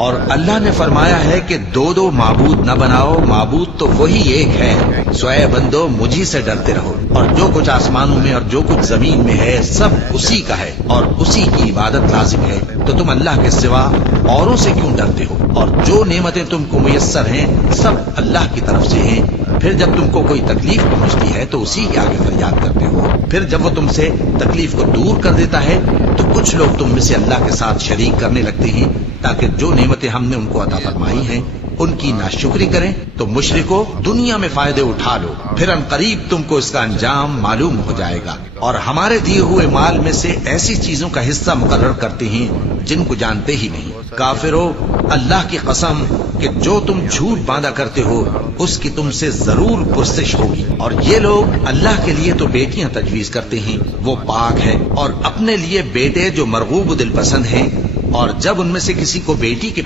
اور اللہ نے فرمایا ہے کہ دو دو معبود نہ بناؤ، معبود تو وہی ایک ہے، سوئے بندو مجھی سے ڈرتے رہو، اور جو کچھ آسمانوں میں اور جو کچھ زمین میں ہے سب اسی کا ہے اور اسی کی عبادت لازم ہے، تو تم اللہ کے سوا اوروں سے کیوں ڈرتے ہو؟ اور جو نعمتیں تم کو میسر ہیں سب اللہ کی طرف سے ہیں، پھر جب تم کو کوئی تکلیف پہنچتی ہے تو اسی کے آگے فریاد کرتے ہو، پھر جب وہ تم سے تکلیف کو دور کر دیتا ہے تو کچھ لوگ تم میں سے اللہ کے ساتھ شریک کرنے لگتے ہیں تاکہ جو نعمتیں ہم نے ان کو عطا فرمائی ہیں ان کی ناشکری کریں۔ تو مشرکو دنیا میں فائدے اٹھا لو، پھر ان قریب تم کو اس کا انجام معلوم ہو جائے گا، اور ہمارے دیے ہوئے مال میں سے ایسی چیزوں کا حصہ مقرر کرتے ہیں جن کو جانتے ہی نہیں۔ کافرو اللہ کی قسم کہ جو تم جھوٹ باندھا کرتے ہو اس کی تم سے ضرور پرسش ہوگی، اور یہ لوگ اللہ کے لیے تو بیٹیاں تجویز کرتے ہیں، وہ پاک ہے، اور اپنے لیے بیٹے جو مرغوب دل پسند ہیں، اور جب ان میں سے کسی کو بیٹی کے